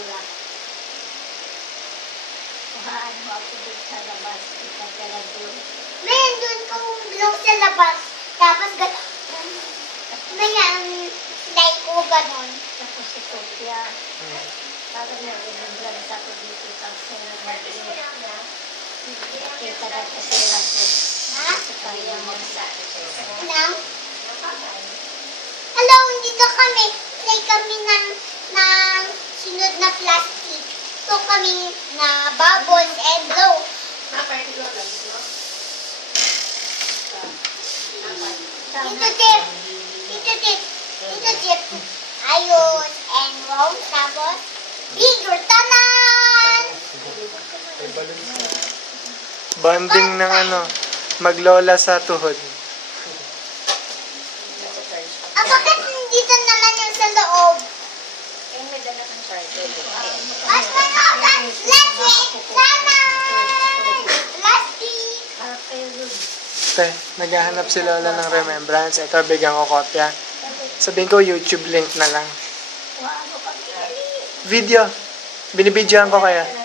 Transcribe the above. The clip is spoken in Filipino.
lola. Kuhaan mo ako dun sa labas. Ipatala doon. May doon kang blog sa labas. Tapos may ang like ko ganon. Tapos si Sofia. Para na remembrance ako dito sa Sierra Madre. Kita na sa Sierra po. Ha? Sa kanya mo sa Nang? Hello, dito kami. Play kami ng sunod na plastic. Ito kami na bubbles and blow. Dito tip. Dito tip. Dito tip. Ayun. And wow. Tapos, bigger tanan! Bonding ng maglola sa tuhod. Ah, bakit dito naman yung sa loob? Mas manood! Plastic! Tanan! Plastic! Te, naghahanap si Lola ng remembrance. Ito, bigyan ko kopya. Sabihin ko, YouTube link na lang. Ano kami? Video. Binibidyoan ko kaya.